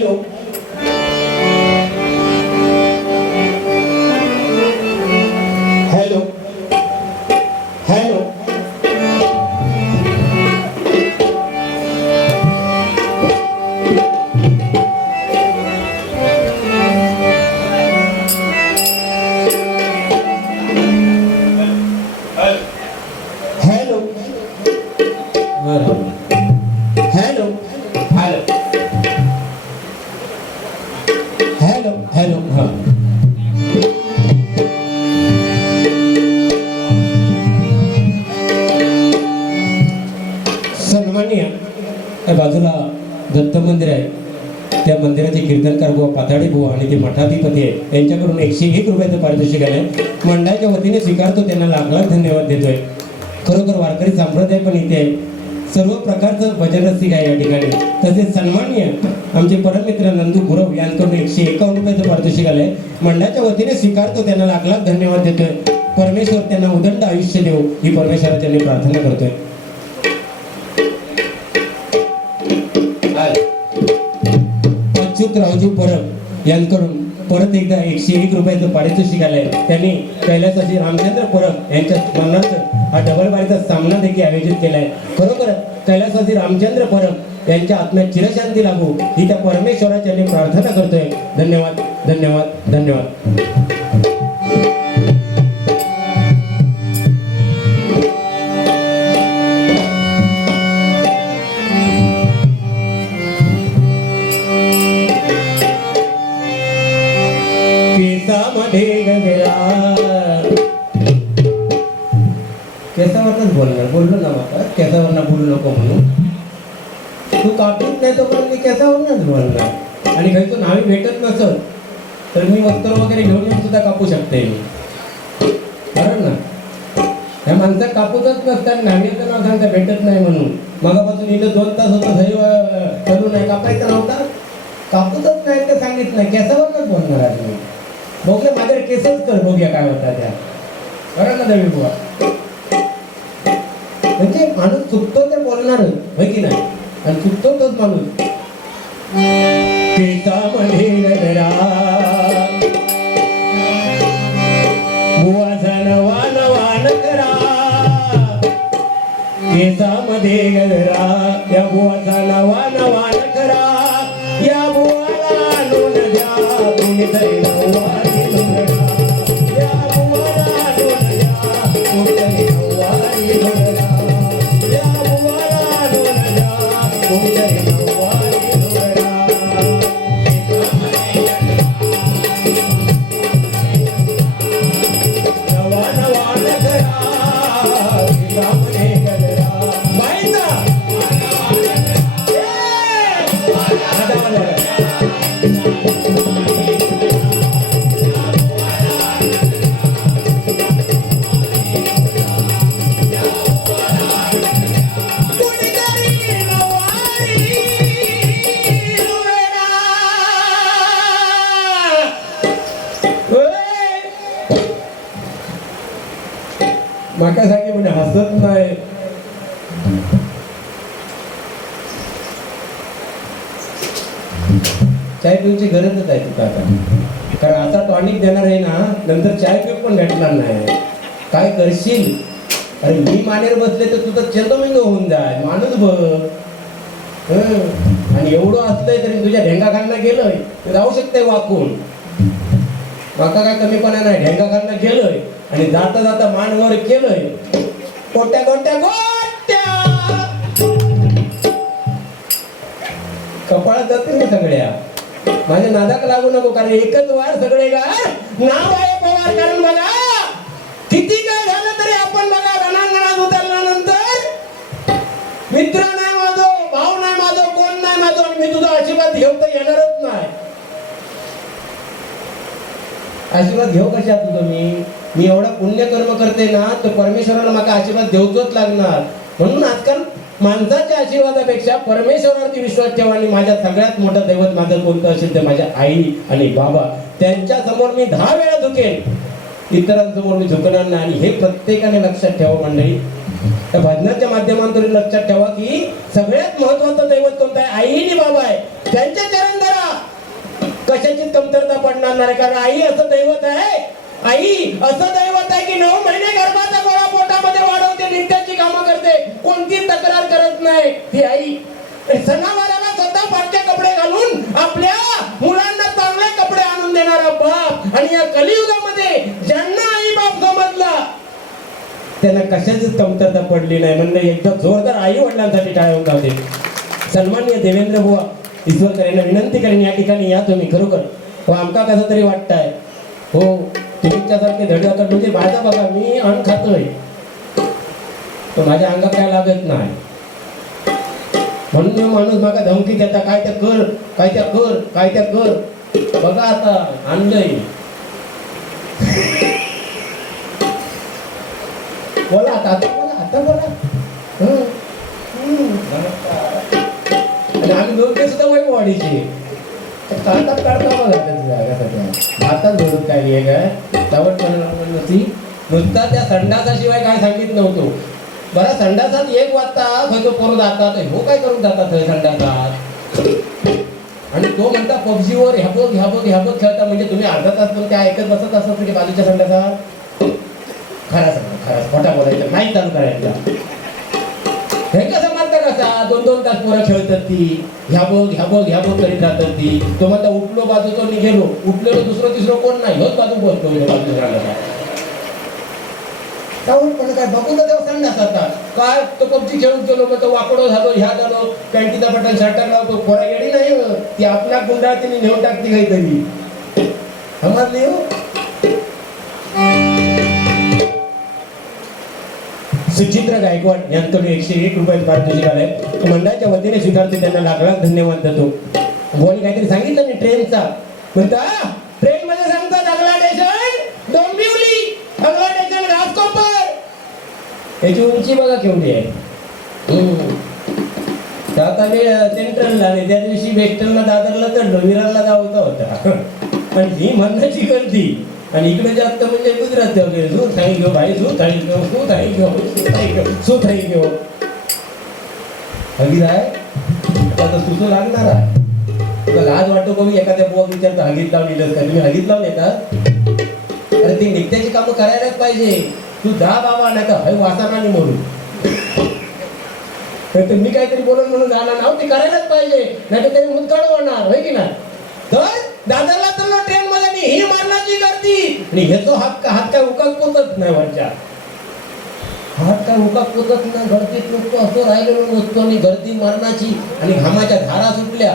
Hello hello hello hello hello hello hello हा सन्माननीय या बाजूला दत्त मंदिर आहे, त्या मंदिराचे कीर्तनकार बुवा पाताडे बुवा आणि ते मठाधिपती आहे, यांच्याकडून 101 रुपयाचं पारितोषिक आलंय. मंडळाच्या वतीने स्वीकारतो, त्यांना लाख लाख धन्यवाद देतोय. खरोखर वारकरी संप्रदाय पण इथे आहे, सर्व प्रकारचं भजन रसिक आहे या ठिकाणी. तसेच सन्माननीय आमचे परममित्र नंदू गुरव यांकडून 151 रुपयाचं पारितोषिक आलंय. मंडळाच्या वतीने स्वीकारतो, त्यांना लाख लाख धन्यवाद देतोय. परमेश्वर त्यांना उदंड आयुष्य देव ही परमेश्वराच्या प्रार्थना करतोय. अच्युत रावजी परब यांकडून परत एकदा 101 रुपयाचं पारितोषिक आलंय. त्यांनी कैलासाची रामचंद्र परब यांच्या स्मरणार्थ हा डबल बारीचा सामना देखील आयोजित केलाय. खरोखर कैलासाची रामचंद्र परब यांच्या आत्म्यात चिरशांती लागू ही त्या परमेश्वराच्या मी प्रार्थना करतोय. धन्यवाद धन्यवाद धन्यवाद. केसावरच बोलणार, बोललो ना बाबा केसावरनं बोलू नको म्हणून. तू कापूच नाही तो पण मी केसावरनच बोलणार. आणि काही तो नावी भेटत नसत तर मी वस्त्र वगैरे घेऊन येऊन सुद्धा कापू शकते मी, बरोबर ना. ह्या माणसात कापूतच नसतात, नावीचं नाव सांगता भेटत नाही म्हणून. मगापासून इथं 2 तास होतं सही करू नाही, कापायचा नव्हता, कापूतच नाही ते सांगितलं. केसावरनच बोलणार आहे मी. बघूया माझ्या केसच कर, बघूया काय होता त्या, बरं ना दवी बुवा. म्हणजे माणूस चुकतो ते बोलणार होय की नाही, आणि चुकतो तोच माणूस. केसामध्ये गजरा बुवाचा नवा नवा नकरा, केसामध्ये गजरा या बुवाचा नवा नवा नकरा, या बुवाला आणून द्या कुणीतरी नऊवारी धुंगडा, या बुवाला आणून द्या कुणीतरी नऊवारी धुंगडा, या बुवाला आणून द्या कुणीतरी नऊवारी धुंगडा. नवा नवा नकरा केसामध्ये गजरा बाईचा माका सांगे म्हणजे हसत नाही. चाय पिऊची गरजच आहे तुका आता, कारण आता टॉनिक देणार आहे ना, नंतर चाय पिऊ पण भेटणार नाही. काय करशील? अरे मी मानेर बसले तर तुझं चंदमिंग होऊन जाय, माणूस बघ. आणि एवढं असलंय तरी तुझ्या ढेंगाखांना गेलोय तर जाऊ शकते वाकून. माका काय कमीपणा नाही, ढेंगाखांना गेलोय आणि जाता जाता मान वर केलंय. गोट्या गोट्या गोट्या कपाळात जाते ना सगळ्या. माझ्या नादाक लागू नको, कारण एकच वार सगळे नाव आहे पवार. कारण बघा किती काय झालं तरी आपण बघा रणांगणात उतरल्यानंतर मित्र नाही माझो, भाऊ नाही माझो, कोण नाही माझो, आणि मी तुझा आशीर्वाद घेऊ तर येणारच नाही. आशीर्वाद घेऊ कशा तुझं? मी एवढा पुण्यकर्म करते ना, तर परमेश्वराला मला आशीर्वाद देऊच लागणार. म्हणून आजकाल माणसाच्या आशीर्वादापेक्षा परमेश्वरावरती विश्वास ठेवा. आणि माझ्या सगळ्यात मोठं दैवत माझं कोणतं असेल तर माझ्या आई आणि बाबा, त्यांच्या समोर मी 10 वेळा झुकेन, इतरांसमोर मी झुकणार नाही. आणि हे प्रत्येकाने लक्षात ठेवा मंडळी. त्या भजनाच्या माध्यमातून लक्षात ठेवा की सगळ्यात महत्वाचं दैवत कोणतं आहे? आई आणि बाबा आहे. त्यांचे चरण धरा, कशाचीच कमतरता पडणार नाही, कारण आई असं दैवत आहे, आई असं दैवत आहे की 9 महिने गर्भाचा गोळा पोटामध्ये वाढवते, नित्याची कामं करते, कोणती तक्रार करत नाही ती आई. सणावाराला स्वतः पाठचे कपडे घालून आपल्या मुलांना चांगले कपडे आणून देणारा बाप. आणि या कलियुगामध्ये ज्यांना आई बाप समजला त्यांना कशाचीच कमतरता पडली नाही. म्हणजे एकदा जोरदार आई वडिलांसाठी टाळ्या होते. सन्माननीय देवेंद्र बुवा ईश्वरकर यांना विनंती करेन या ठिकाणी या तुम्ही, खरोखर हो आमका कसं तरी वाटतंय. हो तुमच्यासारखे धडे आता म्हणजे माझा बघा, मी अन्न खातोय तर माझ्या अंगात काय लागत नाही, म्हणून माणूस मागा धमकी देता, काय त्या कर, काय त्या कर, काय त्या कर. बघा आता आणलंय. बोला आता, आता बोला, आता बोला. आणि आम्ही दोघे सुद्धा वैभवाडीचे काढता काढता बघा आता जोडत काय नाही काय चावट नव्हती. नुसता त्या संडासाशिवाय काय सांगित नव्हतो. बरा संडासात एक वाजता तो पोरं जातात, हो काय करून जातात संडासात. आणि तो म्हणता पबजीवर ह्याबोत ह्याबोत ह्याबोत खेळता, म्हणजे तुम्ही अर्धा तास पण त्या ऐकत बसत असत म्हणजे बाजूच्या संडासात. खरा सांगा, खरा खोटा बोलायचं नाही, चालू करायचं. हे कसं म्हणता कसा 2-2 तास पोरं खेळतात ती, ह्याबोत ह्याबोत ह्याबोत करीत राहतात ती. तो म्हणता उठलो बाजूचो निघेलो, उठलेलो दुसरं तिसरं कोण नाही, होत बाजू बसतो बाजूच्या संडासात. पण काय बघू ना तेव्हा संडास आता काय तो पबजी खेळून गेलो, मग तो वाकडो झालो, ह्या झालो, कॅन्टीचा बटन शटर लावतो. पोरा गेली नाही ती आपल्या गुंडा तिने नेऊन टाकते काहीतरी. समजली हो. सुचित्रा गायकवाड यांच्याकडून 101 रुपये पारितोषिक आले. मंडळाच्या वतीने स्वीकारतो, त्यांना लाख लाख धन्यवाद देतो. गोणी काहीतरी सांगितलं मी ट्रेनचा, म्हणता ट्रेन मध्ये सांगता दागला स्टेशन डोंबिवली, दागला स्टेशन राजकोपर. याची उंची बघा केवढी आहे. आता मी सेंट्रलला आणि त्या दिवशी वेस्टर्नला दादरला चढलो, विरारला जावता होता. पण ही म्हणण्याची गर्दी आणि इकडे जास्त म्हणजे गुजरात वगैरे सू थाई घेऊ भाई, सू थाई घेऊ, सू थाई घेऊ, सू थाई घेऊ, सू थाई घेऊ. हगीत आहे आता सुसू लागणार आहे. तुला लाज वाटतो कोणी एखाद्या बुवा विचारतो हगीत लावून येतच का, तुम्ही हगीत लावून येतात. अरे ती नित्याची कामं करायलाच पाहिजे. तू जा बाबा, नाही तर हय वासनाने म्हणून मी काहीतरी बोलून म्हणून जाणार नाव, ते करायलाच पाहिजे, नाही तर तरी मुदकाड होणार होय की नाही. तर दादरला तर ट्रेन मध्ये ही मारण्याची गर्दी आणि ह्याचा हात काय उकाक पोचत नाही, वरच्या हात काय उकाक पोचत नाही. गर्दीत नुसतो असं राहिलेलो नसतो आणि गर्दी मारण्याची आणि घामाच्या धारा सुटल्या.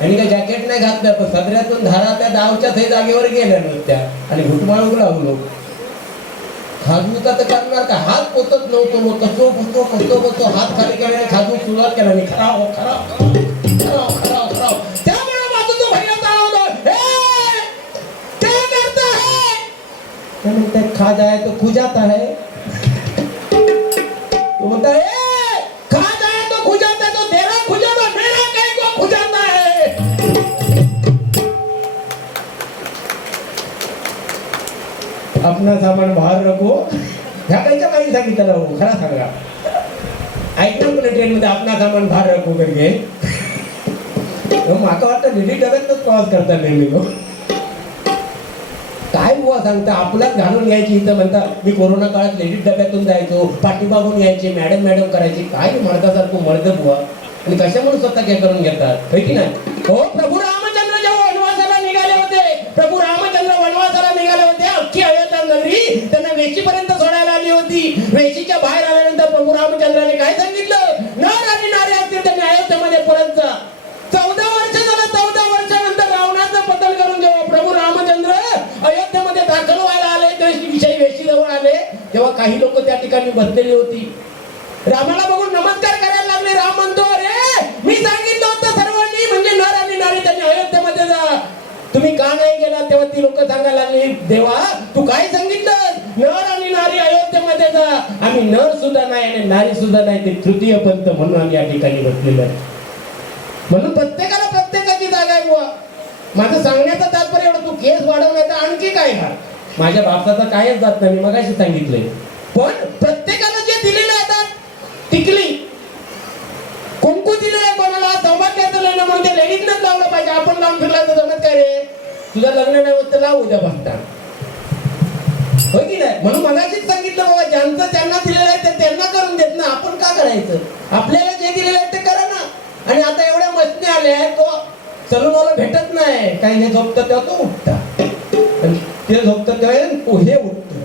आणि काही जॅकेट नाही घातलं, पण सदऱ्यातून धारा त्या दावच्या ते जागेवर गेल्या नसत्या आणि घुटमाळून लागलो. खाजूचा तर करणार का, हात पोचत नव्हतो. मग कसो बसतो कसो बसतो हात खाली केल्याने खाजू सुरुवात केला आणि खराब खराब खराब खराब खराब. त्यामुळे बाजूचा भैया होतो, क्या करता है, खा जाए तो खू जाता है. तो बोलता है खा जाए तो खू जाता है, तो तेरा खू जाता, मेरा कहीं को खू जाता है. अपना सामान बाहेर रखो. ह्या काहीच्या काही सांगितलं हो, खरा सांगा. ऐकलं पण ट्रेन मध्ये आपला सामान बाहेर रखो करके. माका वाटतं दिल्ली डब्यातच प्रवास करता नेहमी लोक. काय बुवा सांगता, आपलाच घालून घ्यायची इथं म्हणता. मी कोरोना काळात लेडीज डब्यातून जायचो, पाठीमागून यायचे, मॅडम मॅडम करायची. काय मर्दासारखं मर्द बुवा, आणि कशामुळे स्वतः काय करून घेतात होय की नाही. हो प्रभू रामचंद्र जेव्हा वनवासाला निघाले होते, प्रभू रामचंद्र वनवासाला निघाले होते, अख्खी अयोध्या नगरी त्यांना वेशीपर्यंत सोडायला आली होती. वेशीच्या बाहेर आल्यानंतर प्रभू रामचंद्राने काय सांगितलं, नर आणि नारी असतील त्यांनी अयोध्येमध्ये परत जा. 14 वर्ष झालं, 14 वर्षानंतर रावणाचं पतन करून जेव्हा प्रभू रामचंद्र अयोध्येमध्ये दाखल व्हायला आले, विषयी वेशी जवळ आले, तेव्हा काही लोक त्या ठिकाणी बसलेली होती. रामाला बघून नमस्कार करायला लागले. राम म्हणतो, अरे मी सांगितलं होतं सर्वांनी, म्हणजे नर आणि नारी त्यांनी अयोध्येमध्ये जा, तुम्ही का नाही गेला. तेव्हा ती लोक सांगायला लागली, देवा तू काय सांगितलं, नर आणि नारी अयोध्येमध्ये जा. आम्ही नर सुद्धा नाही आणि नारी सुद्धा नाही, ते तृतीय पंथ म्हणून आम्ही या ठिकाणी बसलेलो आहे. म्हणून प्रत्येकाला प्रत्येकाची जागा आहे बुवा. माझं सांगण्याचं तात्पर्य एवढं, तू केस वाढवण्याचा आणखी काय घाल. माझ्या बापसाचा कायच जात नाही, मी मगाशी सांगितलंय. पण प्रत्येकाला जे दिलेलं आहे टिकली कुंकू दिलेलं आहे, कोणाला सौभाग्याचं लेणं म्हणून ते लेडीजनंच लावलं पाहिजे. आपण लावून फिरला तर जमत काय रे. तुझं लग्न नाही होत तर लाव उद्या बसता, होय की नाही? म्हणून मगाशीच सांगितलं बाबा, ज्यांचं त्यांना दिलेलं आहे ते त्यांना करून देत ना, आपण का करायचं? आपल्याला जे दिलेलं आहे ते करा ना. आणि आता एवढ्या मशनी आल्या आहेत, तो सलूनवाला भेटत नाही, काही हे झोपतं तेव्हा तो उठता, ते झोपतं तेव्हा हे उठतं.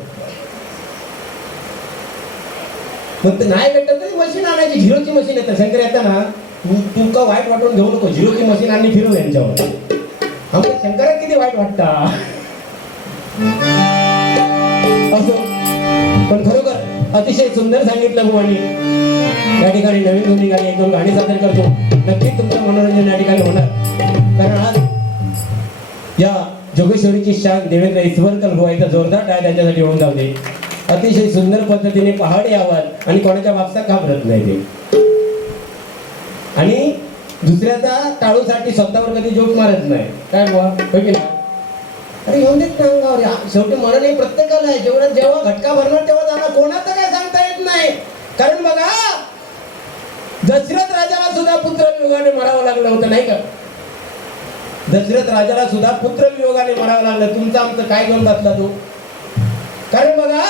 मग ते नाही भेटत तरी मशीन आणायची, झिरोची मशीन येतं. शंकर येताना तू का वाईट वाटून घेऊ नको, झिरोची मशीन आणली फिरव यांच्यावर. आमच्या शंकरात किती वाईट वाटता असो, पण खरोखर अतिशय सुंदर सांगितलं बुवानी. या ठिकाणी नवीन दोन्ही गाणी एक दोन गाणी सादर करतो, नक्कीच तुमचं मनोरंजन या ठिकाणी होणार. कारण आज या जोगेश्वरीची शान देवेंद्र ईश्वरकर बुवाईचा जोरदार टाळ त्यांच्यासाठी होऊन जाऊ दे. अतिशय सुंदर पद्धतीने पहाडी आवाज आणि कोणाच्या बाबसा घाबरत नाही ते, आणि दुसऱ्याचा टाळूसाठी स्वतःवर कधी जोक मारत नाही. काय बुवा, होय की नाही? अरे येऊन देत ना अंगावर, शेवटी मरण हे प्रत्येकाला आहे. जेव्हा घटका भरणार तेव्हा जाणार, कोणाचं काय सांगता येत नाही. कारण बघा, दशरथ राजाला सुद्धा पुत्रवियोगाने मरावं लागलं होतं, नाही का? दशरथ राजाला सुद्धा पुत्रवियोगाने मरावं लागलं. तुमचं आमचं काय घेऊन बसला तू? कारण बघा,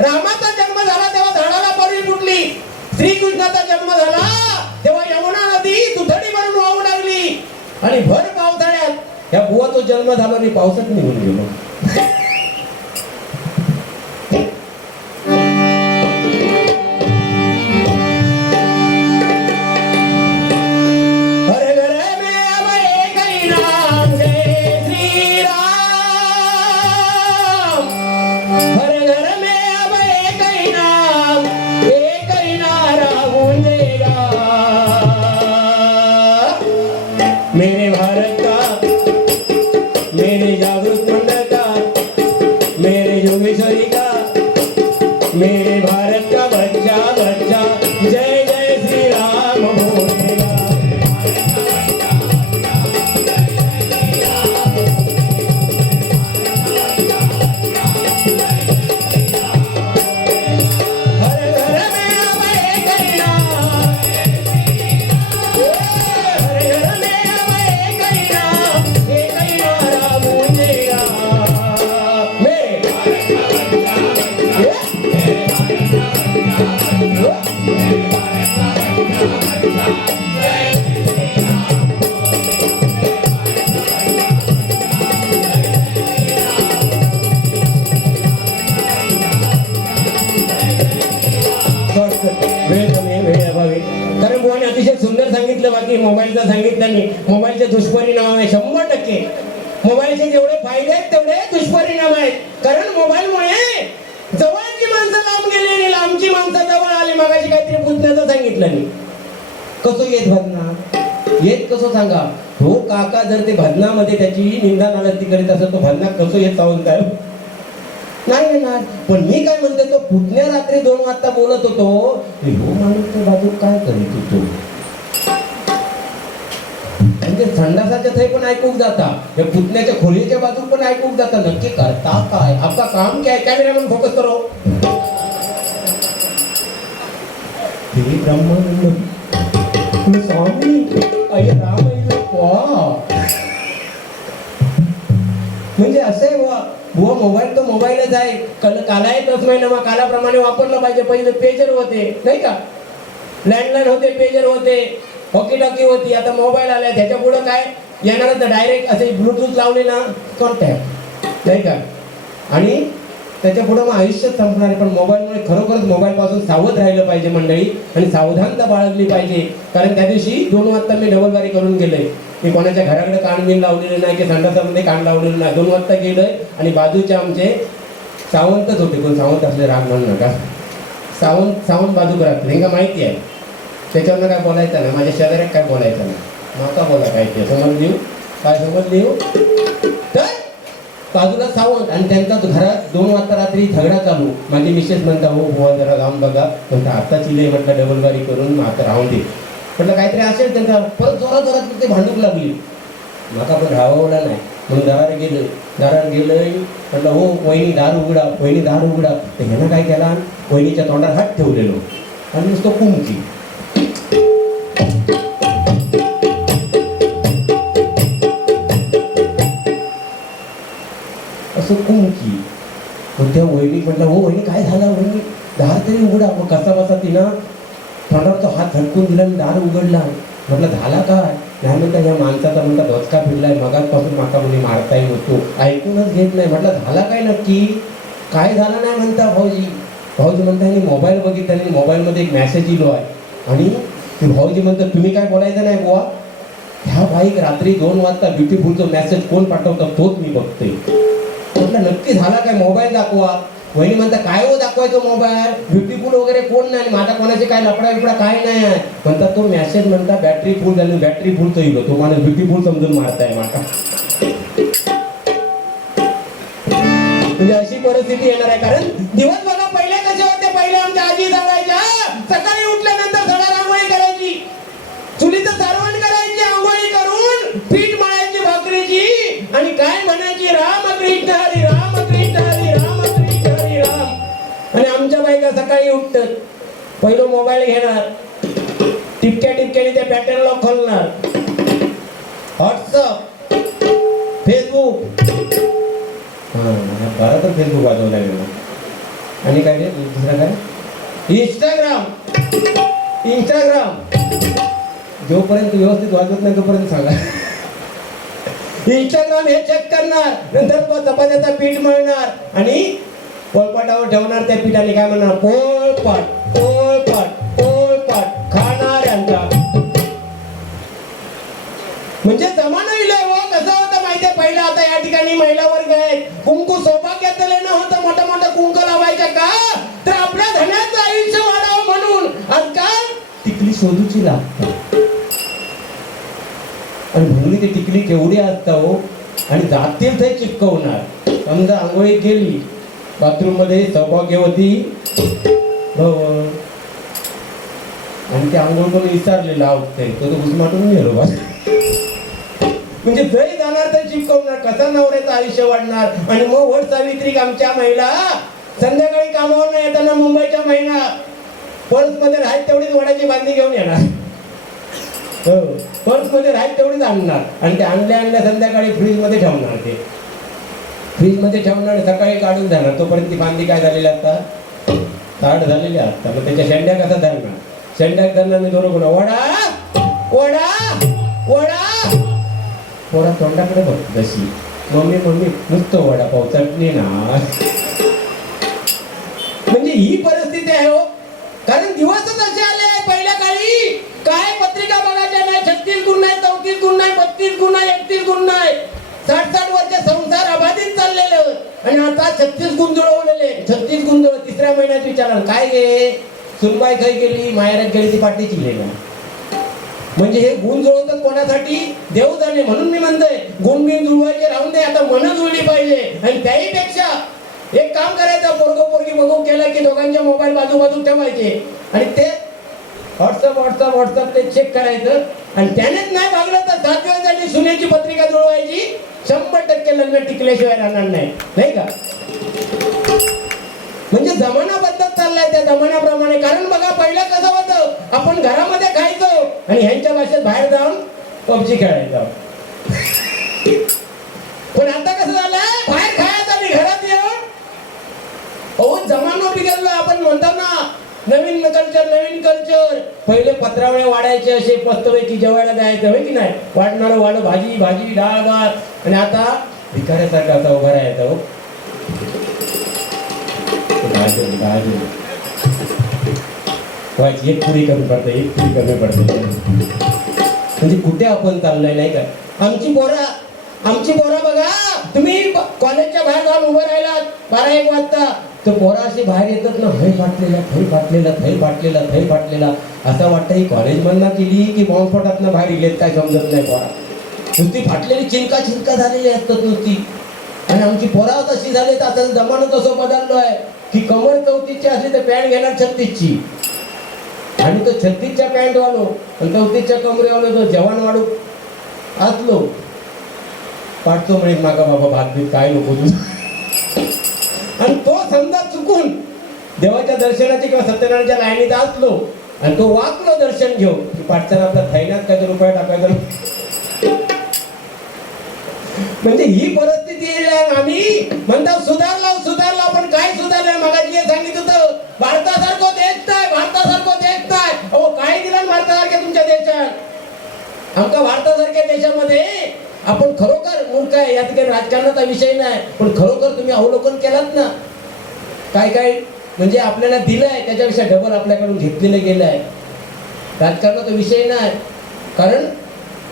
रामाचा जन्म झाला तेव्हा झाडाला परी फुटली, श्रीकृष्णाचा जन्म झाला तेव्हा यमुना नदी दुथडी भरून वाहू लागली, आणि भर पावसाळ्यात या बुवाचा जन्म झाला आणि पावसात निघून गेलो. मेरे भारत का, मेरे जागरूक मंडल का, मेरे जोगेश्वरी का, मेरे भारत का बच्चा बच्चा, जय जय श्री राम बोलेगा. कारण बुवाने अतिशय सुंदर सांगितलं. बाकी मोबाईलचं सांगितलं नाही. मोबाईलचे दुष्परिणाम आहे 100%. मोबाईलचे जेवढे फायदे आहेत तेवढे दुष्परिणाम आहेत. कारण मोबाईलमुळे जवळची माणसं लांब गेली आणि लांबची माणसं जवळ आली. मगाशी काहीतरी पुतण्याचं सांगितलं नाही. कसं येत भजना, येत कसं सांगा. हो काका जर ते भजनामध्ये त्याची निंदा नालस्ती करीत असत तो भजना कसं येत सावून काय नाही येणार. पण मी काय म्हणते, तो पुतण्या रात्री 2 वाजता बोलत होतो, हो माणूस बाजू काय करीत होतो, म्हणजे संडासाच्या थै पण ऐकूक जाता, या पुतण्याच्या खोलीच्या बाजू पण ऐकूक जाता. नक्की करता काय, आपका काम क्या है? कॅमेरामॅन फोकस करो. हे ब्रह्मानंद स्वामी अय राम म्हणजे असं आहे बुवा, मोबाईल तो मोबाईलच आहे. काला येतच नाही ना, मग कालाप्रमाणे वापरलं पाहिजे. पहिले पेजर होते नाही का, लँडलाईन होते, पेजर होते, हॉकी टॉकी होती. आता मोबाईल आलाय, त्याच्या पुढे काय येणार तर डायरेक्ट असे ब्लूटूथ लावले ना कॉन्टॅक्ट नाही का, आणि त्याच्या पुढे मग आयुष्यच संपणार आहे. पण मोबाईलमुळे खरोखरच मोबाईलपासून सावध राहिलं पाहिजे मंडळी, आणि सावधानता बाळगली पाहिजे. कारण त्या दिवशी 2 वाजता मी डबलबारी करून गेलोय. मी कोणाच्या घराकडे कान बिन लावलेलं नाही, की संडासामध्ये कान लावलेलं नाही. 2 वाजता गेलोय आणि बाजूचे आमचे सावंतच होते. पण सावंत असले राग म्हणू नका, सावंत बाजू राहते हे का माहिती आहे. त्याच्यावरनं काय बोलायचं नाही, माझ्या शेजाऱ्यात काय बोलायचं नाही. नका बोला काय ते समज देऊ, काय समज देऊ. तर बाजूला सावंत आणि त्यांचा घरात 2 वाजता रात्री झगडा चालू. माझी मिसेस म्हणता, हो बुवा जरा जाऊन बघा. म्हणता आता चिले म्हटलं डबलबारी करून आता राहून दे म्हटलं, काहीतरी असेल त्यांचा. परत जोरात ते भांडूक लागली. नका पण राहावला नाही म्हणून दारात गेलं म्हटलं, हो वहिनी दार उघडा, वहिनी दार उघडा. तर ह्यानं काय केला, वहिनीच्या तोंडात हात ठेवलेलो आणि नुसतं कुंकी. असं कुंकी. मग त्या वहिनी म्हटलं, हो वहिनी काय झालं वहिनी, दार तरी उघडा. मग कसा बसा तिनं तोंडावर तो हात झटकून दिला आणि दार उघडला. म्हटलं झाला काय, नाही म्हणता ह्या माणसाचा म्हणता धोचका फिरलाय, मगाचपासून माका मुली मारताही होतो, ऐकूनच घेत नाही. म्हटलं झाला काय नक्की, काय झालं नाही म्हणता भाऊजी. भाऊजी म्हणता यांनी मोबाईल बघितला आणि मोबाईलमध्ये एक मेसेज इलो आहे. आणि ते भाऊजी म्हणतात तुम्ही काय बोलायचं नाही बुवा, ह्या बाईक रात्री 2 वाजता ब्युटीफुलचा मेसेज कोण पाठवतात तोच मी बघतोय. म्हटलं नक्की झाला काय, मोबाईल दाखवा. वहिनी म्हणता काय हो दाखवायचो मोबाईल, ब्युटीफुल वगैरे कोण नाही, माझा कोणाचे काय लफडा बिपडा काय नाही आहे. म्हणतात तो मेसेज म्हणता बॅटरी फुल झाली, बॅटरी फुलचं इलो, तो मला ब्युटीफुल समजून मारताय माका. म्हणजे अशी परिस्थिती येणार आहे. कारण दिवस बघा पहिले कसे होते, पहिले आमच्या आजी सांगायच्या सकाळी उठल्यानंतर सडा रांगोळी करायची, चुलीचं सारवण करायची, आंघोळी करून पीठ मळायची भाकरीची आणि काय म्हणायची रामकृष्ण हरी रामकृष्ण हरी रामकृष्ण हरी राम. आणि आमच्या बायका सकाळी उठतात, पहिलं मोबाईल घेणार, टिपक्या टिपक्याने त्या पॅटर्न लॉक खोलणार, व्हॉट्सअप, फेसबुक, बरं तर फेसबुक वाजवला गेला. आणि काय रे दुसरं काय, इंस्टाग्राम. जोपर्यंत व्यवस्थित वाजवत नाही तोपर्यंत सांगा. इंस्टाग्राम हे चेक करणार, नंतर चपात्याचा पीठ मळणार आणि पोळपाटावर ठेवणार. त्या पीठाने काय म्हणणार, पोळपाट पोळपाट पोळपाट खाणाऱ्यांचा. म्हणजे जमाना विलय हो. कसं होतं माहितीये पहिला, आता या ठिकाणी महिला वर्ग आहेत, कुंकू सौभाग्याचं लेणं होतं, मोठं मोठं कुंकू लावायचं का तर आपल्या धन्याचं आयुष्य वाढावं म्हणून. आजकाल टिकली शोधूची लागतात आणि म्हणून ती टिकली केवढी असता हो. आणि जातील ते चिपकवणार. समजा आंघोळी केली, बाथरूम मध्ये सौभाग्यवती आणि ते आंघोळ करून विसरलेला आवडते तो घुसमाटून गेलो बस. म्हणजे जरी जाणार तर चिपकवणार. कसा नवऱ्याचं आयुष्य वाढणार. आणि मग वट सावित्री आमच्या महिला संध्याकाळी कामावर न येताना मुंबईच्या महिला पर्स मध्ये राहत तेवढीच वडाची बांधी घेऊन येणार. पर्स मध्ये राहत तेवढीच आणणार आणि ते आणल्या संध्याकाळी फ्रीज मध्ये ठेवणार. ते फ्रीज मध्ये ठेवणार, सकाळी काढून जाणार. तोपर्यंत ती बांधी काय झालेली असतात, ताट झालेली असतात. मग त्याच्या शेंड्या कसा धरणार, शेंड्या धरणार मी दोन वडा वडा वडा. पोरा तोंडाकडे बघ जशी, मम्मी मम्मी नुसतं वडापाव चटणी ना. म्हणजे ही परिस्थिती आहे हो. कारण दिवसच असे आले आहे. पहिल्या काळी काय पत्रिका बघायच्या नाही, 36 गुण नाही, 34 गुण नाही, 32 गुण नाही, 31 गुण नाही, 60-60 वर्ष संसार अबाधित चाललेलं. आणि आता 36 गुण जुळवलेले. 36 गुण 3ऱ्या महिन्यात विचारलं काय गे सुनबाई खाई गेली, माहेरात गेली, ती पाठीची गेली. म्हणजे हे गुण जुळवतात कोणासाठी, देव जाणे. म्हणून मी म्हणतोय गुण बिन जुळवायचे राहून दे, आता मन जुळली पाहिजे. आणि त्याही पेक्षा एक काम करायचं, पोरगी बघू केलं की दोघांचे मोबाईल बाजू ठेवायचे आणि ते व्हॉट्सअप ते चेक करायचं. आणि त्यानेच नाही भागलं तर 7 वेळेसाठी सुनेची पत्रिका जुळवायची. 100% लग्न टिकल्याशिवाय राहणार नाही, नाही का. म्हणजे जमाना बदलत चाललाय त्या जमान्याप्रमाणे. कारण बघा पहिलं कसं होतं, आपण घरामध्ये खायचो आणि ह्यांच्या भाषेत बाहेर जाऊन पबजी खेळायचो. पण आता कसं झालंय, बाहेर खायचं आणि घरात येऊन जमाना बिघडला. आपण म्हणतो ना नवीन कल्चर. पहिले पत्रावळे वाढायचे असे मस्तपैकी जेवायला जायचं होय की नाही, वाढणारं वाढ भाजी भाजी डाळ भात. आणि आता भिकाऱ्यासारखा असा उभा राहायचा हो. एक पुरी कमी पडते, एक पुरी कमी पडते. म्हणजे कुठे आपण चाललोय नाही का. आमची पोरा बघा, तुम्ही कॉलेजच्या बाहेर जाऊन उभं राहिलात 12-1 वाजता तर पोरा अशी बाहेर येतात ना, थै फाटलेला असं वाटतं ही कॉलेज मधनं केली की बॉम्बस्फोटातनं बाहेर इलेत काय समजत नाही. पोरा नुसती फाटलेली चिंका झालेली असतात नुसती. आणि आमची पोरा तशी झाली तर आता जमाना तसं बदललो आहे की कमर 34ची असली तर पॅन्ट घेणार 36ची. आणि तो 36च्या पॅन्ट वालो आणि 34च्या कमरेवालो तो जवान वाढू असलो पाठतो म्हणजे मागा बाबा भात बीत काय नको तू. आणि तो समजा चुकून देवाच्या दर्शनाची किंवा सत्यनारायणच्या लाईनीत असलो आणि तो वाकलो दर्शन घेऊन की पाठच्याला आपल्या थैल्यात काहीतरी रुपये टाकायचा. म्हणजे ही परिस्थिती दिलं आम्ही म्हणतात सुधारला सुधारला, पण काय सुधारलं? मगाशी हे सांगितलं होतं, भारतासारखं देश नाही, भारतासारखं देश नाही. अहो काय दिलं भारतासारख्या तुमच्या देशात? आमका भारतासारख्या देशामध्ये आपण खरोखर मूर्ख आहे, यात काही राजकारणाचा विषय नाही, पण खरोखर तुम्ही अवलोकन केलात ना, काय काय म्हणजे आपल्याला दिलंय त्याच्यापेक्षा डबल आपल्याकडून घेतलेलं गेलं आहे. राजकारणाचा विषय नाही, कारण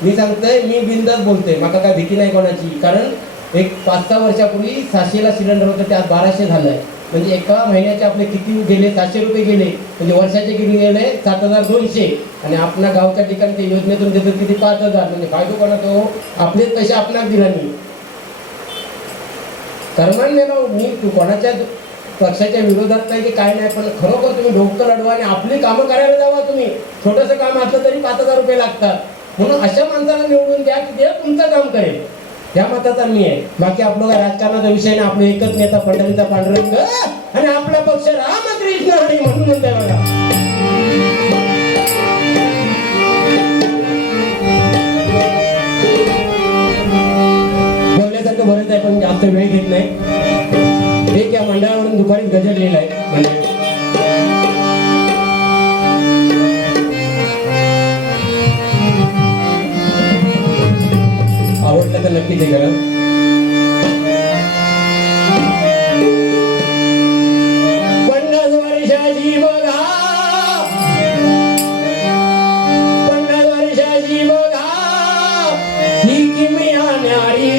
मी सांगतोय, मी बिनधास्त बोलतोय, मला काय भीती नाही कोणाची. कारण एक 5-6 वर्षापूर्वी 600ला सिलेंडर होतं, ते आज 1200 झालंय. म्हणजे एका महिन्याचे आपले किती गेले? 700 रुपये गेले. म्हणजे वर्षाचे किती गेले? 7200. आणि आपल्या गावच्या ठिकाणी ते योजनेतून देतात किती? 5000. म्हणजे फायदो कोणाचा हो? आपलेच पैसे आपणाक दिला नाही. कर्मान्य मी तू कोणाच्या पक्षाच्या विरोधात नाही की काय नाही, पण खरोखर तुम्ही डोकं लढवा आणि आपली कामं करायला जावा. तुम्ही छोटंसं काम असलं तरी 5000 रुपये लागतात. म्हणून अशा माणसाला निवडून द्या की ते तुमचं काम करेल, या मताचा मी आहे. बाकी आपलं काय राजकारणाचा विषय नाही. आपलं एकच नेता पंढरीचा पांडुरंग आणि आपला पक्ष रामकृष्ण हरी म्हणून म्हणताय बघा. बोलण्यासारखं बरंच आहे, पण जास्त वेळ घेत नाही. एक या मंडळावरून दुपारीच गजर लिहिला आहे म्हणजे आवडलं तर नक्की ते करा. 50 वर्षाची बघा, 50 वर्षाची बघा ही किमया न्यारी,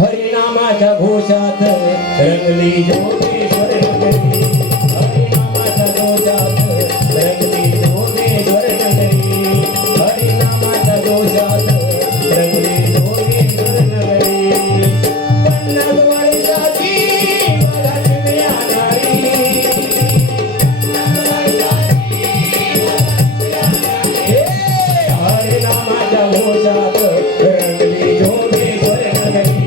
हरिनामाच्या घोषात रंगली जोगेश्वर नगरी, हरिनामाच्या घोषात रंगली जोगेश्वर नगरी, हरिनामाच्या घोषात रंगली जोगेश्वर नगरी. 50 वर्षाची बघा किमया न्यारी, हरिनामाच्या घोषात रंगली जोगेश्वर नगरी.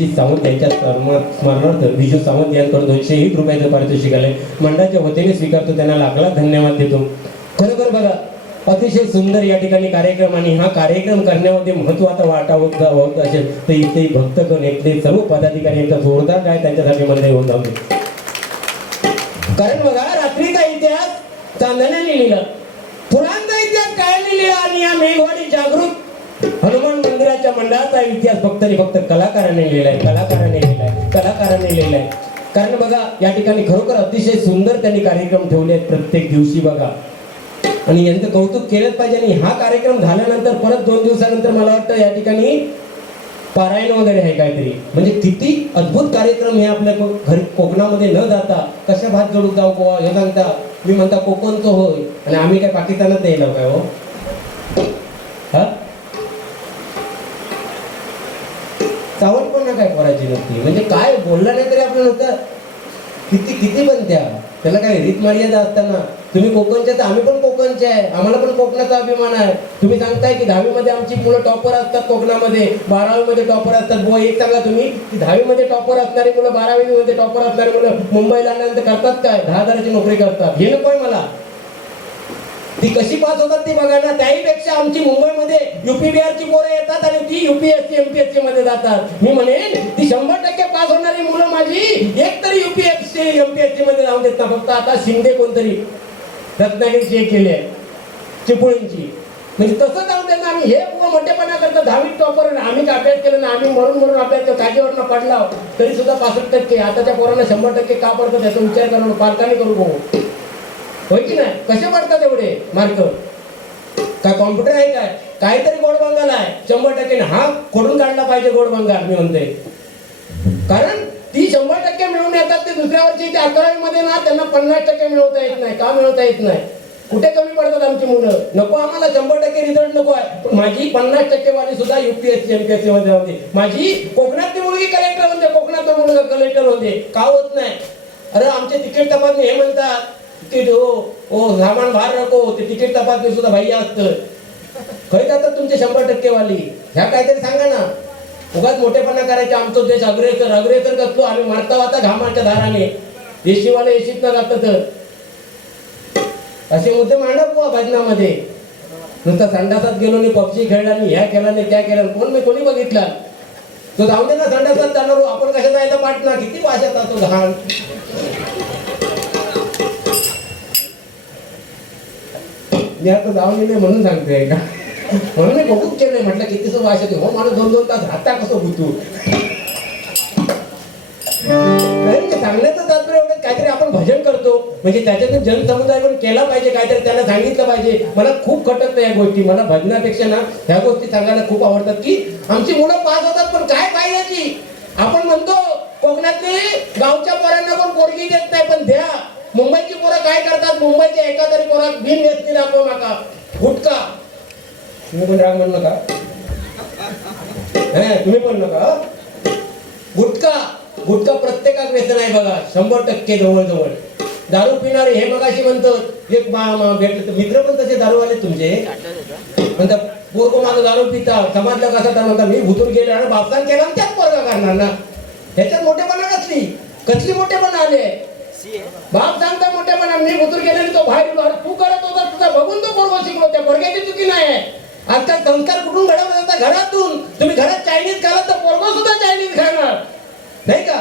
अभिजित सावंत यांच्या स्मरणार्थ विजू सावंत यांकडून 201 रुपयाचं पारितोषिक आलंय. मंडळाच्या वतीने स्वीकारतो, त्यांना लाख लाख धन्यवाद देतो. खरोखर बघा अतिशय सुंदर या ठिकाणी कार्यक्रम, आणि हा कार्यक्रम करण्यामध्ये महत्वाचा वाटा होत असेल तर इथे भक्तगण इथले सर्व पदाधिकारी यांचा जोरदार काय त्यांच्यासाठी मंडळी होऊन जाऊ. कारण बघा रात्रीचा इतिहास चांदण्याने लिहिला, पुराणचा इतिहास काय लिहिला, आणि या मेघवाडी जागृत हनुमान मंदिराच्या मंडळाचा इतिहास फक्त आणि फक्त कलाकाराने लिहिलाय, कलाकाराने लिहिलाय. कारण बघा या ठिकाणी खरोखर अतिशय सुंदर त्यांनी कार्यक्रम ठेवले आहेत प्रत्येक दिवशी बघा, आणि यांचं कौतुक केलंच पाहिजे. आणि हा कार्यक्रम झाल्यानंतर परत 2 दिवसानंतर मला वाटतं या ठिकाणी पारायण वगैरे आहे काहीतरी, म्हणजे किती अद्भुत कार्यक्रम हे आपल्या घरी कोकणामध्ये न जाता कशा भात जोडून जाऊ गोवा हे सांगता. मी म्हणता कोकणचं होय, आणि आम्ही काय पाकिस्तानात नाही काय हो. हा चावट पण ना काय करायची नसती, म्हणजे काय बोलला नाही तरी आपलं नव्हतं किती किती पण त्याला काय रीत मर्यादा असताना. तुम्ही कोकणचे तर आम्ही पण कोकणचे आहे, आम्हाला पण कोकणाचा अभिमान आहे. तुम्ही सांगताय की 10वी मध्ये आमची मुलं टॉपर असतात कोकणामध्ये, 12वी मध्ये टॉपर असतात. बुवा एक सांगा तुम्ही की 10वी मध्ये टॉपर असणारी मुलं 12वी मध्ये टॉपर असणारी मुलं मुंबईला आल्यानंतर करतात काय, 10,000ची नोकरी करतात. हे नकोय मला. ती कशी पास होतात ती बघा ना. त्याहीपेक्षा आमची मुंबईमध्ये युपी बिहारची पोरं येतात आणि ती UPSC MPSC मध्ये जातात. मी म्हणेन ती 100% पास होणारी मुलं माझी एक तरी UPSC MPSC मध्ये जाऊन देत ना. फक्त आता शिंदे कोणतरी रत्नागिरीची एक केली आहे चिपळूणची, म्हणजे तसं जाऊन देत ना. आम्ही हे मोठेपणा करतो 10वीत टॉपर, आम्ही अभ्यास केला ना, आम्ही मरून अभ्यास केला, कागेवरनं पडला तरी सुद्धा 65%. आताच्या पोरांना 100% का पडतं त्याचा विचार करून पालकांनी करू बघू, होय की नाही. कसे पडतात एवढे मार्क, काय कॉम्प्युटर आहे काय, काहीतरी गोड बंगाल आहे 100%. हा खोडून काढला पाहिजे गोड बंगाल मी म्हणते. कारण ती 100% मिळवून येतात ते दुसऱ्या वर्षी ते 11वी मध्ये ना त्यांना 50% मिळवता येत नाही. का मिळवता येत नाही, कुठे कमी पडतात आमची मुलं. नको आम्हाला 100% रिझल्ट नको आहे, पण माझी 50% वाली सुद्धा UPSC MPSC मध्ये होते. माझी कोकणातली मुलगी कलेक्टर होते, कोकणातला मुलगा कलेक्टर होते. का होत नाही. अरे आमचे तिकीट तपासणी हे म्हणतात तिकीट हो सामान बाहेर नको, ते तिकीट तपासणी सुद्धा भाई असतं. खरी जातात तुमचे 100% वाली. ह्या काहीतरी सांगा ना. उगाच मोठेपणा करायचे आमचं देश अग्रेसर कसलो आम्ही मारता वाता घामाच्या धाराने, एशीवाले एशीत न जात तर असे मुद्दे मांडा बुवा भजनामध्ये. नुसतं संडासात गेलो नाही, पबजी खेळला नाही, ह्या केला नाही त्या केला कोणी बघितला. तो जाऊ दे ना संडासात जाणार, आपण कशा जायचा पाठना किती भाषेत जातो घाण. मी आता जाऊन नाही म्हणून सांगतोय का, म्हणून मी बघूच केलंय. म्हटलं किती वाश येते हो माणूस 2-2 तास राहता कसं गुतू. सांगण्याचं तात्पर्य एवढं काहीतरी आपण भजन करतो म्हणजे त्याच्यातून जनसमुदाय पण केला पाहिजे, काहीतरी त्यांना सांगितलं पाहिजे. मला खूप खटकतं या गोष्टी. मला भजनापेक्षा ना ह्या गोष्टी सांगायला खूप आवडतात की आमची मुलं पास होतात पण काय पाहिजे. आपण म्हणतो कोकणातले गावच्या पोरांना पण पोरगी देत नाही, पण द्या. मुंबईची पोरं काय करतात, मुंबईच्या एका तरी पोरात बिन व्यक्ती दाखव नका गुटखा. तुम्ही पण राग म्हणू नका, तुम्ही पण नका. गुटखा प्रत्येकात व्यसन आहे बघा 100% जवळजवळ. दारू पिणारे हे मगाशी म्हणतात एक भेटलं मित्र पण तसे दारूवाले तुमचे म्हणतात पोरगो माझं दारू पिता समाजला कसा तर म्हणता मी भुतून गेले आणि बापसान केला त्याच पोरगा करणार ना. ह्याच्यात मोठेपणा कसली मोठेपणा आले. बाप सांगता मोठेपणा मी भुतून गेले तो बाहेर तू करत होता तुझा बघून तो पोरगो शिकलो. त्या पोरग्याची चुकी नाही आहे. आजकाल संस्कार कुठून घडवले जातात घरातून. तुम्ही घरात चायनीज खालात तर पोरगो सुद्धा चायनीज खाणार नाही का.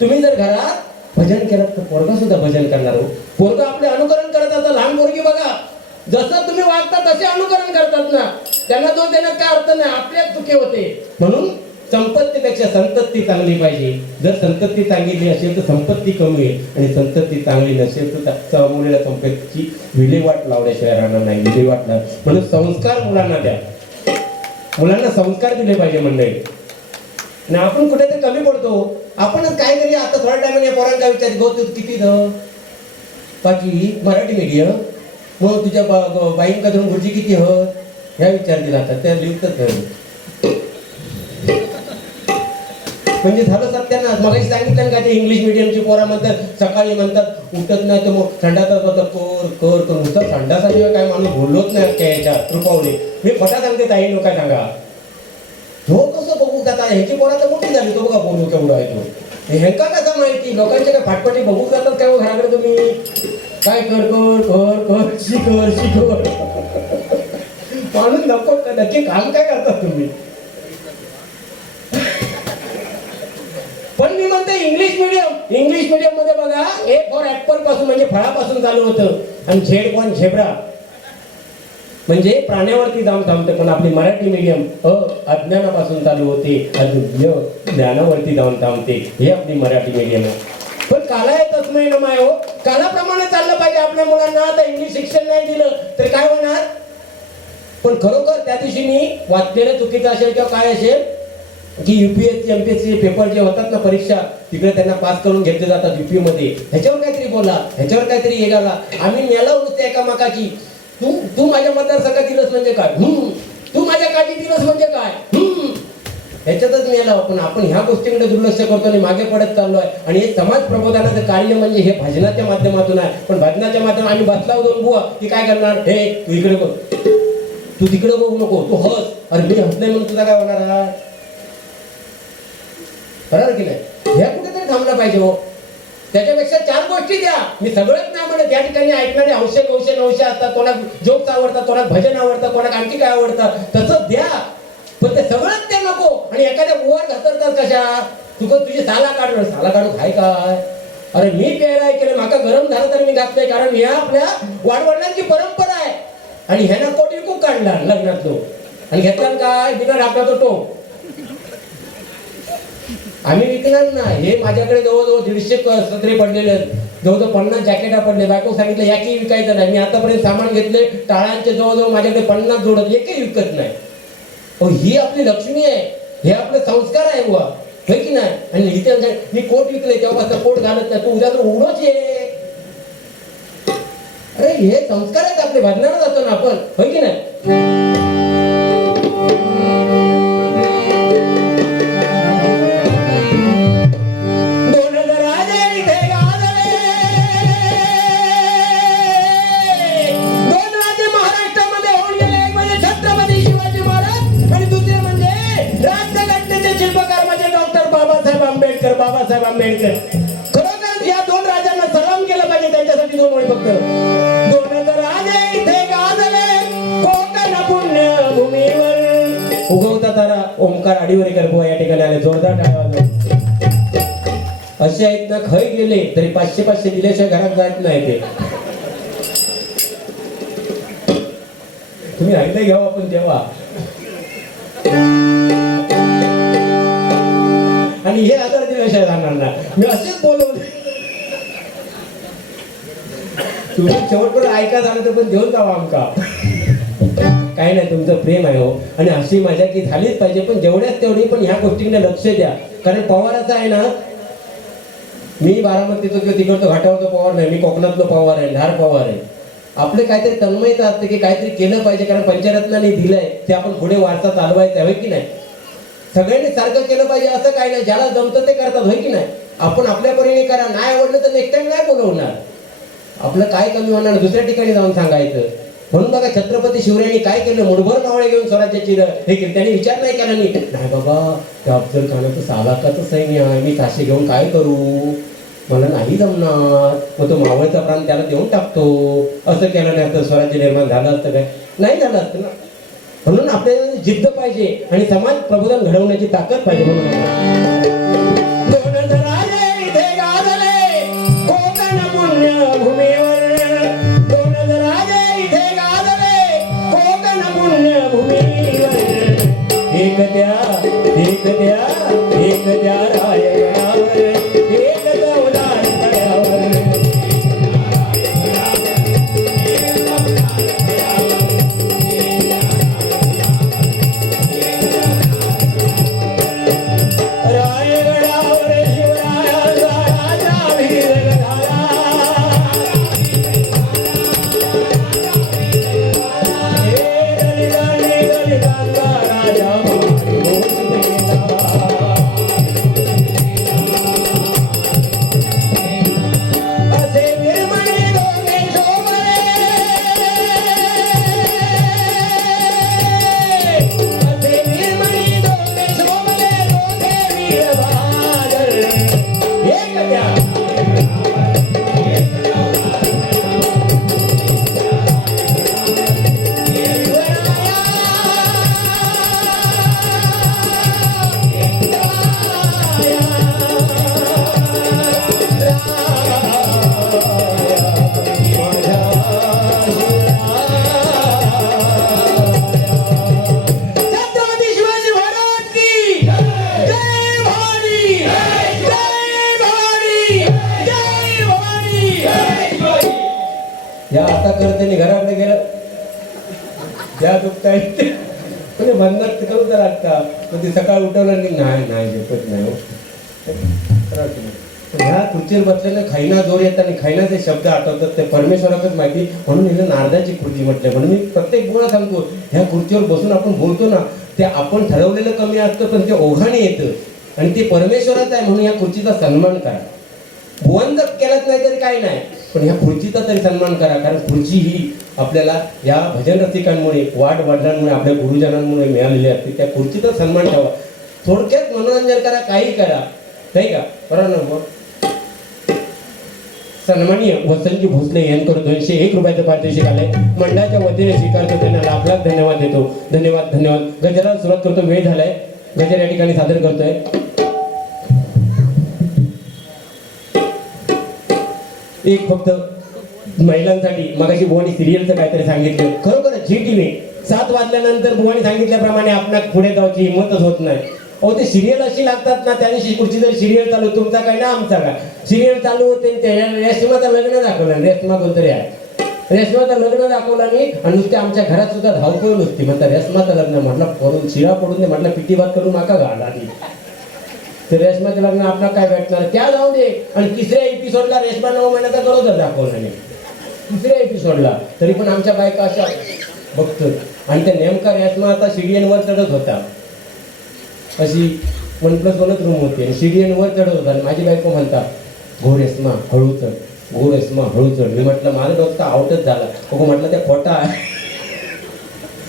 तुम्ही जर घरात भजन केलं तर पोरगा सुद्धा भजन करणार हो. पोरगा आपले अनुकरण करत असतात. लहान पोरगी बघा जसं तुम्ही वागता तसे अनुकरण करतात ना. त्यांना दोष देण्यात काय अर्थ नाही, आपल्याच चुकी होते. म्हणून संपत्तीपेक्षा संतती चांगली पाहिजे. जर संतती चांगली असेल तर संपत्ती कमी आहे, आणि संतती चांगली नसेल तर मुलीला संपत्तीची विल्हेवाट लावल्याशिवाय राहणार नाही. विल्हेवाट लाव म्हणून संस्कार मुलांना द्या. मुलांना संस्कार दिले पाहिजे मंडळी. आणि आपण कुठेतरी कमी पडतो. आपणच काय तरी आता थोड्या टायमाने पोरांना विचार गो तू किती बाकी मराठी मीडियम मग तुझ्या बाईंकडून गुरुजी किती ह्या विचार दिला आता त्या लिहितच म्हणजे झालं सत्यानाश. मगाशी सांगितलं का ते इंग्लिश मिडियमची पोरा म्हणतात सकाळी म्हणतात उठत नाही तर मग थंडाचाच होता कर नुसतं थंडासाठी काय माणूस बोललोच नाही त्या ह्याच्या कृपावले. मी खोटा सांगते ताई लोक सांगा हो कसं बघू जाता ह्याची पोरा तर मोठी झाली तो बघा बोलू केवढा आहे तो ह्यांका कसं माहिती लोकांच्या काय फाटपटी बघू जातात काय घराकडे तुम्ही काय कर कर कर कर शिकर शिकर माणूस नको नक्की काम काय करतात तुम्ही. पण मी म्हणते इंग्लिश मिडियम मध्ये बघा ए फॉर ऍपल पासून म्हणजे फळापासून चालू होतं आणि झेड फॉर झेब्रा म्हणजे प्राण्यावरती जाऊन थांबते. पण आपली मराठी मीडियम अज्ञानापासून चालू होते ज्ञानावरती जाऊन थांबते. हे आपली मराठी मीडियम आहे. पण काला येत असं ना माय हो कालाप्रमाणे चाललं पाहिजे आपल्या मुलांना. आता इंग्लिश शिक्षण नाही दिलं तर काय होणार. पण खरोखर त्या दिवशी मी वाचलेलं चुकीचं असेल किंवा काय असेल की UPSC MPSC पेपर जे होतात ना परीक्षा तिकडे त्यांना पास करून घेतले जातात UP मध्ये. ह्याच्यावर काहीतरी बोला ह्याच्यावर काहीतरी हे घाला. आम्ही मेला होते एकामेकाची तू माझ्या मतदारसंघात दिलंस म्हणजे काय तू माझ्या काठी दिलंस म्हणजे काय ह्याच्यातच मेला. पण आपण ह्या गोष्टीकडे दुर्लक्ष करतो आणि मागे पडत चाललोय. आणि हे समाज प्रबोधनाचं कार्य म्हणजे हे भजनाच्या माध्यमातून आहे. पण भजनाच्या माध्यमातून आम्ही बसला दोन बुवा की काय करणार हे तू इकडे बघ तू तिकडे बघू नको तू हस. अरे मी हस नाही म्हणून तुझा काय होणार आहे बरोबर की नाही. ह्या कुठेतरी थांबलं पाहिजे हो. त्याच्यापेक्षा चार गोष्टी द्या. मी सगळंच नाही म्हणत या ठिकाणी ऐकणारे हौशे असतात. कोणाला जोक्स आवडतात कोणाला भजन आवडतं कोणाला आणखी काय आवडतं तसं द्या. पण ते सगळंच ते नको. आणि एखाद्या वर घसरतात कशा तुझी साला काढू खाय काय. अरे मी पेराय केलं माका गरम झालं तर मी घातलंय कारण ह्या आपल्या वाडवडिलांची परंपरा आहे. आणि ह्यानं कोट विकून काढला लग्नातलो आणि घेतला काय बिना राखला तो आम्ही विकणार ना. हे माझ्याकडे जवळजवळ 150 सत्रे पडलेले जवळजवळ 50 जॅकेटा पडले. बायको सांगितलं याकी विकायचं नाही. मी आतापर्यंत सामान घेतले टाळ्यांचे जवळजवळ माझ्याकडे 50 जोडत एकही विकत नाही. ही आपली लक्ष्मी आहे. हे आपले संस्कार आहे बुवा होय की नाही. आणि इथे मी कोट विकले तेव्हापासून कोट घालत नाही तू उद्या तर उडोच ये. अरे हे संस्कार आहेत आपले भजनाला जातो ना आपण होय की नाही. बाबासाहेब आंबेडकर खरोखर या दोन राजांना सलाम केला पाहिजे. त्यांच्यासाठी दोन ओळी फक्त. दोन राजे इथे गाजले कोकण पुण्यभूमीवर उगवता तारा ओमकार आडीवरेकर बुवा या ठिकाणी आले. जोरदार टाळ्या वाजवा. असे आहेत ना खय गेले तरी 500 दिल्याशिवाय घरात जात नाही. ते तुम्ही ऐकलं घ्यावं आपण तेव्हा. आणि हे आजार दिल्याशिवाय जाणार ना. मी असेच बोलवले तुम्ही शेवटपर्यंत ऐका झालं तर पण देऊन जावा आमका काही नाही. तुमचं प्रेम आहे हो. आणि अशी मजा की झालीच पाहिजे पण जेवढ्याच तेवढी पण ह्या गोष्टीकडे लक्ष द्या. कारण पवाराचा आहे ना मी बारामतीचं किंवा तिकडचं घाटावरचं पवार नाही. मी कोकणातलं पवार आहे धार पवार आहे. आपले काहीतरी तन्मयता असते की काहीतरी केलं पाहिजे कारण पंचरत्नाने दिलंय ते आपण पुढे वारसा चालवायचा आहे की नाही. सगळ्यांनी सारखं केलं पाहिजे असं काही नाही. ज्याला जमतं ते करतात होय की नाही. आपण आपल्या परीने करा. नाही आवडलं तर नेक्स्ट टाइम नाही बोलवणार. आपलं काय कमी होणार दुसऱ्या ठिकाणी जाऊन सांगायचं. म्हणून बघा छत्रपती शिवरायांनी काय केलं मुठभर नावळे घेऊन स्वराज्याची हे केलं. त्यांनी विचार नाही केला नाही बाबा त्या अफजल खानाचं सालाकाचं सैन्य आहे मी काशी घेऊन काय करू मला नाही जमणार. मग तो मावळचा प्राण त्याला देऊन टाकतो. असं केलं नाही तर स्वराज्य निर्माण झालं असतं काय नाही झालं असतं ना. म्हणून आपल्याला जिद्द पाहिजे आणि समाज प्रबोधन घडवण्याची ताकद पाहिजे. म्हणून एक द्या रायगडावर एक गवलार तळ्यावर रायगड या आता करते घराकडे गेलं या दुखता म्हणजे बंधनात करू तर आता कधी सकाळ उठवलं नाही झोपत नाही हो. ह्या खुर्चीवर बसलेलं खाईना जोर येतात आणि खाईनाचे शब्द आठवतात ते परमेश्वराकच माहिती. म्हणून हिला नारदाची खुर्ची म्हटलं. म्हणून मी प्रत्येक गोळा सांगतो ह्या खुर्चीवर बसून आपण बोलतो ना ते आपण ठरवलेलं कमी असतं पण ते ओघाने येतं आणि ते परमेश्वराचं आहे. म्हणून या खुर्चीचा सन्मान करा. भुवन जर केलाच नाही तरी काही नाही पण ह्या खुर्चीचा तरी सन्मान करा. कारण खुर्ची ही आपल्याला या भजन रसिकांमुळे वाट वडिलांमुळे आपल्या गुरुजनांमुळे मिळालेली असते. त्या खुर्चीचा सन्मान ठेवा. थोडक्यात मनोरंजन करा काही करा नाही का बरोबर ना. सन्माननीय वसंतजी भोसले यांकडून 201 रुपयाचं पारितोषिक आलंय. मंडळाच्या वतीने स्वीकारतो त्यांना लाख लाख धन्यवाद देतो. धन्यवाद धन्यवाद. गजराला सुरुवात करतो. वेळ झालाय. गजर या ठिकाणी सादर करतोय. एक फक्त महिलांसाठी मगाशी बुवानी सिरियलचं काहीतरी सांगितलं. खरोखर झी टीव्ही 7 वाजल्यानंतर बुवानी सांगितल्याप्रमाणे आपणास पुढे जायची हिंमतच होत नाही. अहो ते सिरियल अशी लागतात ना त्या दिवशी खुर्ची जर सिरियल चालू तुमचा काय ना आमचा काय सिरियल चालू होते रेशमाचं लग्न दाखवलं. रेशमा कोणतरी आहे. रेशमाचं लग्न दाखवलं नाही आणि नुसते आमच्या घरात सुद्धा धावपळ नसती. म्हणता रेशमाचं लग्न म्हटलं पडून शिरा पडून दे म्हटलं पिटी बात करून माका घाला आधी ते रेशमाचं लग्न आपल्याला काय भेटणार त्या जाऊ दे. आणि तिसऱ्या एपिसोडला रेशमा 9 महिन्याचा गरोदर दाखवला नाही. तिसऱ्या एपिसोडला तरी पण आमच्या बायका अशा बघतो. आणि त्या नेमका रेशमा आता सीडीएनवर चढत होता. अशी 1+1 रूम होती आणि सीडीएनवर चढत होता आणि माझी बायको म्हणता घो रेशमा हळू चढ घो रेशमा हळू चढ. मी म्हटलं माझा डोक्ता आउटच झाला. हो म्हटलं त्या खोटा आहे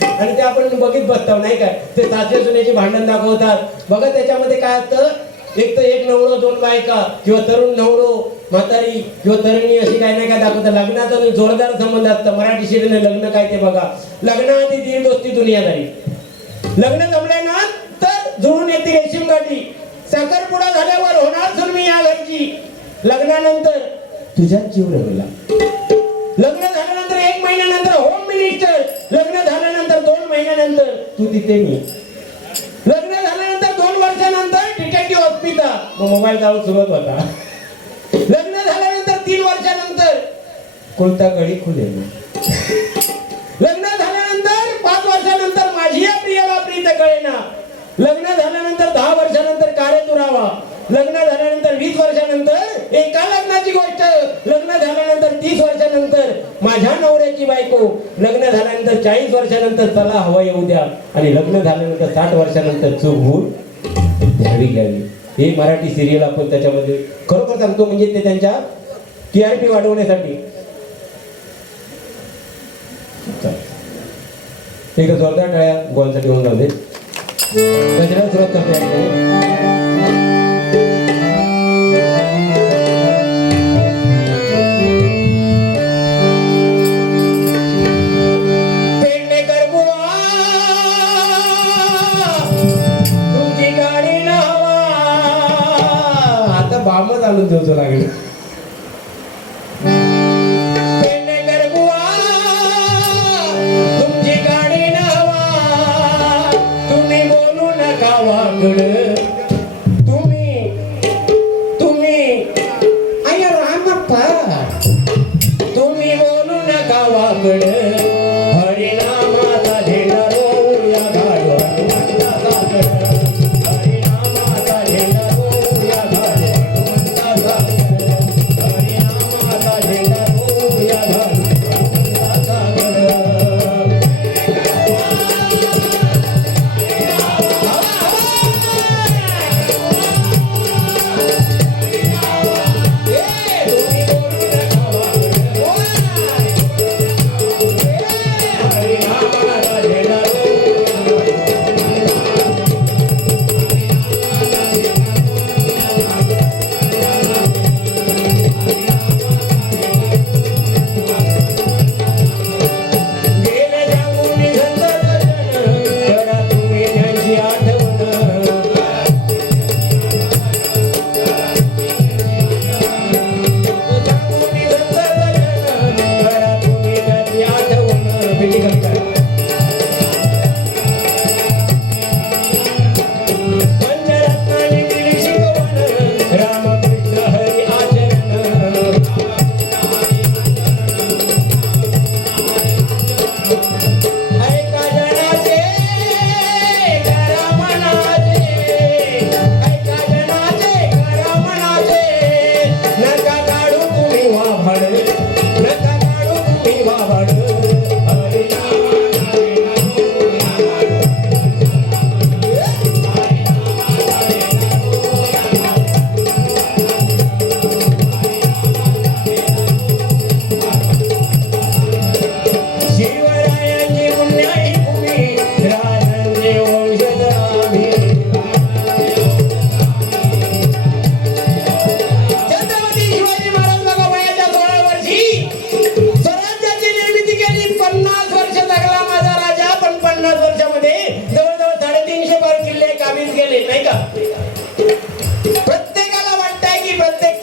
आणि ते आपण बघित बसतो नाही काय. ते सासरे सुनेची भांडण दाखवतात बघा. त्याच्यामध्ये काय असतं एक तर एक नवरो 2 बायका किंवा तरुण नवरो म्हातारी किंवा तरुणी अशी काय नाही काय दाखवतात. लग्नाचा जोरदार संबंध असतं. मराठी शिरीने लग्न काय ते बघा. लग्नाआधी दीड दोस्ती दुनियादारी. लग्न जमले ना तर जुळून येते रेशीम गाठी. साखरपुडा झाल्यावर होणार सुरमी या घरची. लग्नानंतर तुझ्याच जीव रंगला. लग्न झाल्यानंतर 1 महिन्यानंतर होम मिनिस्टर. लग्न झाल्यानंतर 2 महिन्यानंतर तू तिथे मी. लग्न झाल्यानंतर 2 वर्षानंतर डिटेक्टिव्ह हॉस्पिटल. मोबाईल चालू सुरुवात होता. लग्न झाल्यानंतर 3 वर्षानंतर कोणता गडी खुलेल. लग्न झाल्यानंतर 5 वर्षानंतर माझी या प्रियाला प्रीत कळेना. लग्न झाल्यानंतर 10 वर्षानंतर कार्य दुरावा. लग्न झाल्यानंतर 20 वर्षानंतर एका लग्नाची गोष्ट. लग्न झाल्यानंतर 30 वर्षानंतर माझ्या नवऱ्याची बायको. लग्न झाल्यानंतर 40 वर्षानंतर चला हवा येऊ द्या. आणि लग्न झाल्यानंतर 60 वर्षानंतर चूक भूल घ्यावी लागली. हे मराठी सिरियल आपण त्याच्यामध्ये खरोखर सांगतो म्हणजे ते त्यांच्या TRP वाढवण्यासाठी. एक जोरदार टाळ्या गोलसाठी होऊन जाऊ दे. गजराला सुरुवात करते. बामच आणून देऊ लागेल. तुमची गाडी नवा तुम्ही बोलू नका वाकड. तुम्ही अय्या रामप्पा तुम्ही बोलू नका वाकड. हरिनामाचा झेंडा रोवूया गाडवा हरिनामाचा झेंडा रोवूया गाडवा.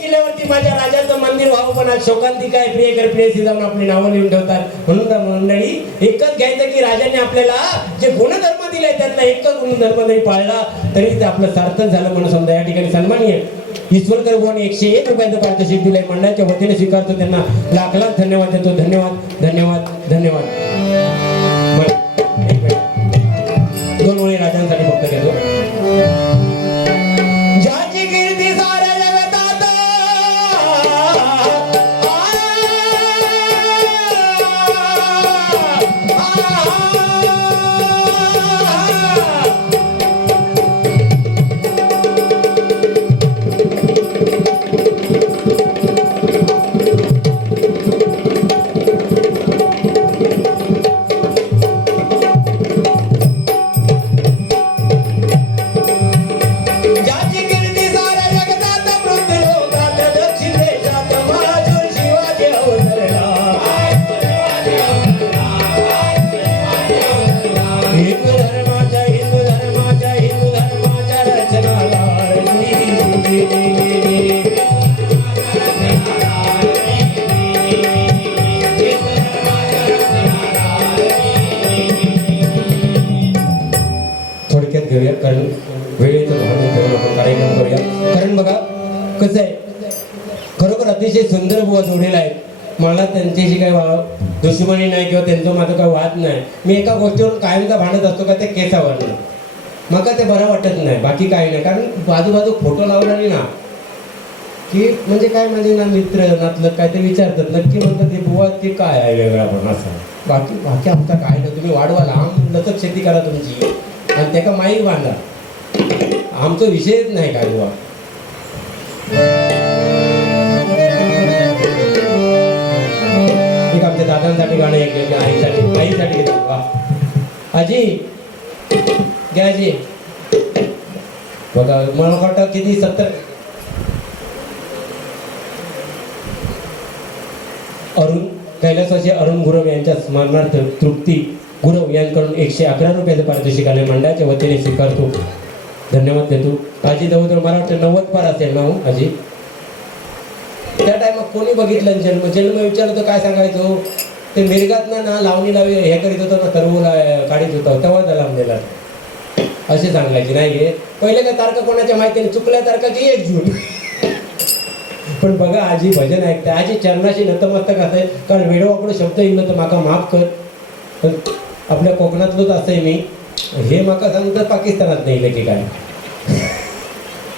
किल्ल्यावरती माझ्या राजाचं मंदिर व्हावं, पण आज शोकांतिका आहे, प्रियकर प्रियसी जाऊन आपली नावं लिहून ठेवतात. म्हणून तर मंडळी एकच घ्यायचं की राजाने आपल्याला जे गुणधर्म दिले त्यातला एकच गुणधर्म जरी पाळला तरी ते आपलं सार्थक झालं म्हणून समजा. या ठिकाणी सन्माननीय ईश्वरकर बुवांनी 101 रुपयाचं पारितोषिक दिलंय. मंडळाच्या वतीने स्वीकारतो, त्यांना लाख लाख धन्यवाद देतो. धन्यवाद धन्यवाद धन्यवाद. एक मिनिट, 2 ओळी राजांसाठी फक्त घेतो. ज्याची कीर्ती साऱ्या जगतात घेऊया, कारण वेळेचं भान घेऊन आपण कार्यक्रम करूया. कारण बघा कसं आहे, खरोखर अतिशय सुंदर बुवा जोडलेला आहे. मला त्यांच्याशी काही दुश्मनी नाही किंवा त्यांचा माझा काही वाद नाही. मी एका गोष्टीवर कायमचा भांडत असतो का ते केसावरनं, मग ते बरं वाटत नाही, बाकी काही नाही. कारण बाजूबाजू फोटो लावला ना की म्हणजे काय माझे ना मित्र नातलं काय ते विचारतात, नक्की म्हणतात ते बुवा ते काय आहे वेगळा पण असं. बाकी बाकी आमचा काय नाही, तुम्ही वाढवा लांब लचक शेती करा तुमची आणि त्याका माईक बांधा, आमचा विषयच नाही काय बुवा. एक आमच्या दादांसाठी गाणं, एक आईसाठी घेतात. वा आजी घ्या आजी. बघा मला वाटतं किती 70 अरुण कैलासवासी अरुण गुरव यांच्या स्मरणार्थ तृप्ती गुरव यांकडून 111 रुपयाचं पारितोषिक आले. मंडळाच्या वतीने स्वीकारतो, धन्यवाद देतो. आजी जवळजवळ मला वाटतं 90 पार असेल ना हो आजी. त्या टायमात कोणी बघितलं जन्म विचारतो काय सांगायचो, ते मिरगात ना लावणी लावी हे करीत होतं ना, तरवला काढीत होता तेव्हा त्याला लावलेला असे सांगायचे. नाही घे पहिले काय तारखा कोणाच्या माहितीने चुकल्या तारखा की 1 जून. पण बघा आजी भजन ऐकते, आजी चरणाशी नतमस्तक असे. कारण वेडवाकडं शब्द येईल तर माका माफ कर. पण आपल्या कोकणातलंच असं आहे मी, हे माका सांगतं पाकिस्तानात नाही की काय,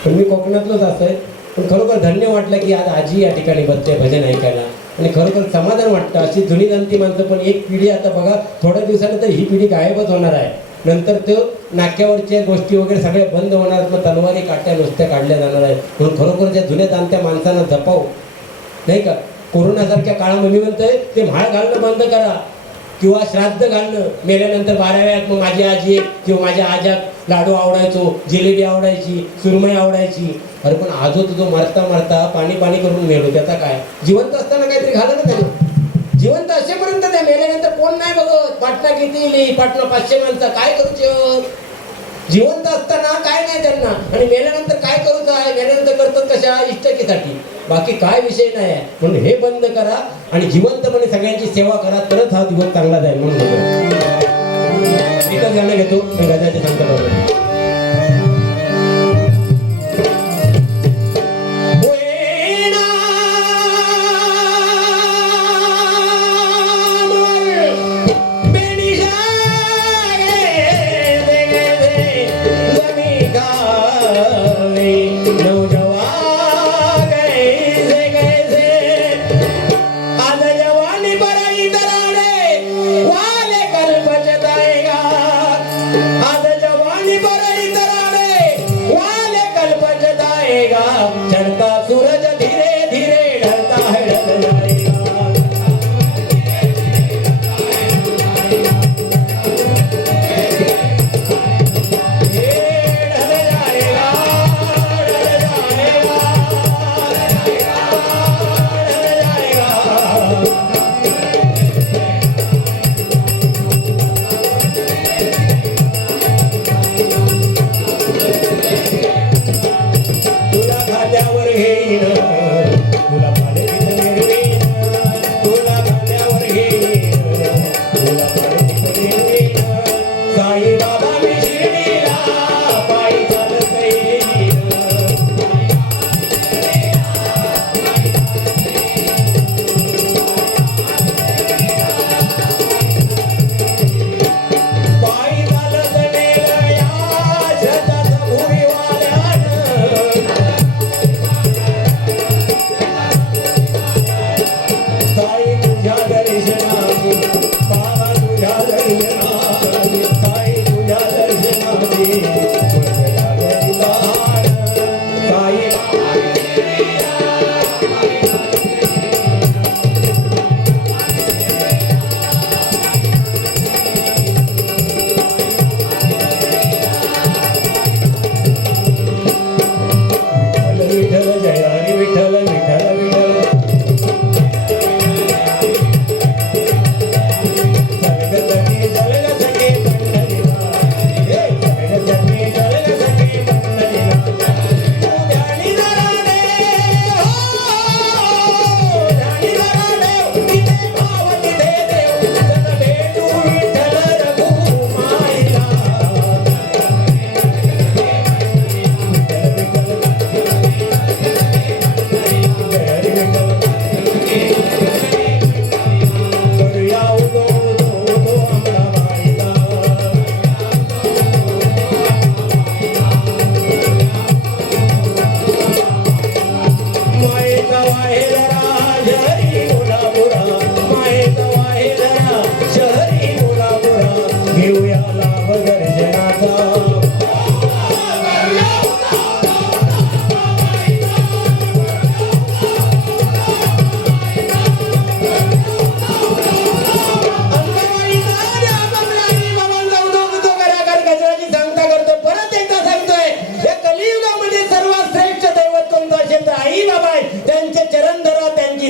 पण मी कोकणातलंच असं आहे. पण खरोखर धन्य वाटलं की आज आजी या ठिकाणी बसते भजन ऐकायला आणि खरोखर समाधान वाटतं. अशी जुनी जाणती माणसं, पण एक पिढी आता बघा थोड्या दिवसानंतर ही पिढी गायबच होणार आहे. नंतर तो नाक्यावरच्या गोष्टी वगैरे सगळ्या बंद होणार, मग तलवारी काट्या नुसत्या काढल्या जाणार आहेत. म्हणून खरोखर त्या जुन्या जाणत्या माणसांना जपाव नाही का. कोरोनासारख्या काळामध्ये मी म्हणतोय ते म्हाळ घालणं बंद करा किंवा श्राद्ध घालणं. मेल्यानंतर 12व्यात मग माझी आजी किंवा माझ्या आज्यात लाडू आवडायचो, जिलेबी आवडायची, सुरमई आवडायची. अरे पण आजो तुझं मरता मरता पाणी पाणी करून मेलो, त्याचा काय. जिवंत असताना काहीतरी घालं ना त्यांना. जिवंत असेपर्यंत ते मेल्यानंतर कोण नाही बघत. पाटणा किती पाटणा 500 माणसं काय करूच. जिवंत असताना काय नाही त्यांना, आणि मेल्यानंतर काय करूच आहे. मेल्यानंतर करतात कशा इष्टकीसाठी, बाकी काय विषय नाही आहे. म्हणून हे बंद करा आणि जिवंतपणे सगळ्यांची सेवा करा, तरच हा दिवस चांगला जाईल. म्हणून एकच गाणं घेतो गजाचे संकल्प. आज जवानी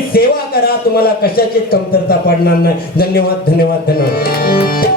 त्यांची सेवा करा, तुम्हाला कशाचीच कमतरता पडणार नाही. धन्यवाद धन्यवाद धन्यवाद.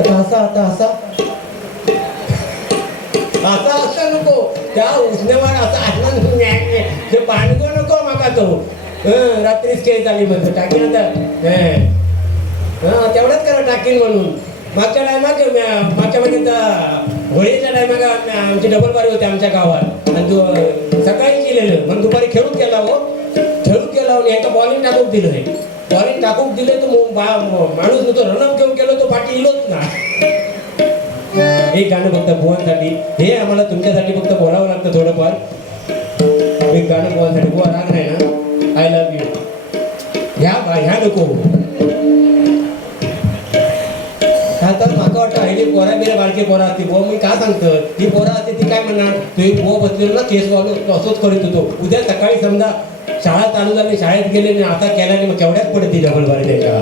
आता असा असा असा नको त्या उष्णवार असा आठवण ते पाणगो नको माका तो रात्रीच खेळ झाली म्हणतो टाकीन आता तेवढंच करा टाकीन म्हणून. मागच्या मागच्या महिन्यात होळीच्या टायमाला आमची डबल बारी होते आमच्या गावात आणि सकाळी केलेलं मग दुपारी खेळून केला हो खेळून केला आणि एका बॉलिंग टाकून दिलं बॉलिंग टाकून दिले तो माणूस तो रनअप घेऊन गेलो तो पाठी इलोच ना. एक गाणं फक्त बुवांसाठी हे आम्हाला तुमच्यासाठी फक्त बोलावं लागतं थोडंफार. एक गाणं बुवांसाठी बुवा राग नाही ना. आय लव्ह यू ह्या नको आता माका वाटतं आयली पोरा बिरा बारके पोरा असते बुवा मी का सांगतो ती पोरा असते ती काय म्हणणार तू एक बुवा बसलेलो ना केस वालो तो असंच करीत होतो. उद्या सकाळी समजा शाळा चालू झाली शाळेत गेले आणि आता केल्याने मग केवढ्याच पडते डबल बारी त्याच्या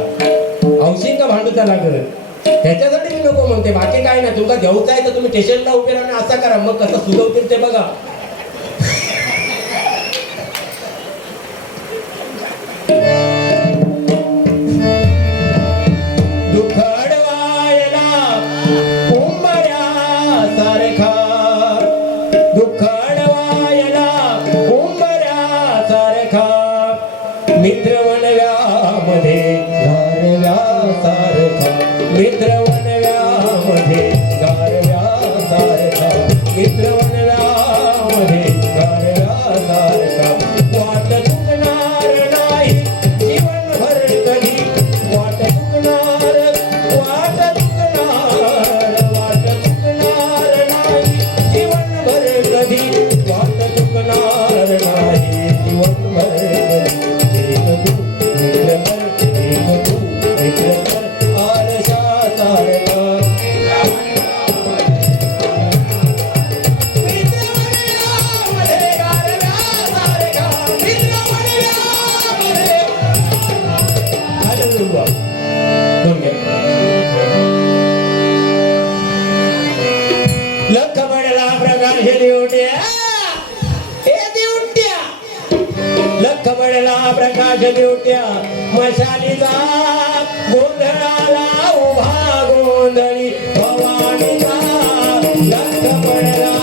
औषध का भांडूचा लागत त्याच्यासाठी मी नको म्हणते बाकी काय नाही. तुमका देऊचा आहे तर तुम्ही स्टेशनला उभे राहणे असा करा मग कसं सुधवतील ते बघा. मित्र वनव्यामध्ये गारव्यासारखा मित्र वनव्यामध्ये गारव्यासारखा मित्र वनव्यामध्ये गारव्यासारखा वाट चुकणार नाही जीवनभर कधी वाट चुकणार नाही जीवनभर कधी वाट चुकणार नाही जीवनभर लख पडला प्रकाश देवट्या लख पडला प्रकाश देवट्या मशालीचा गोंधळाला उभा गोंधळी भवानीचा लख पडला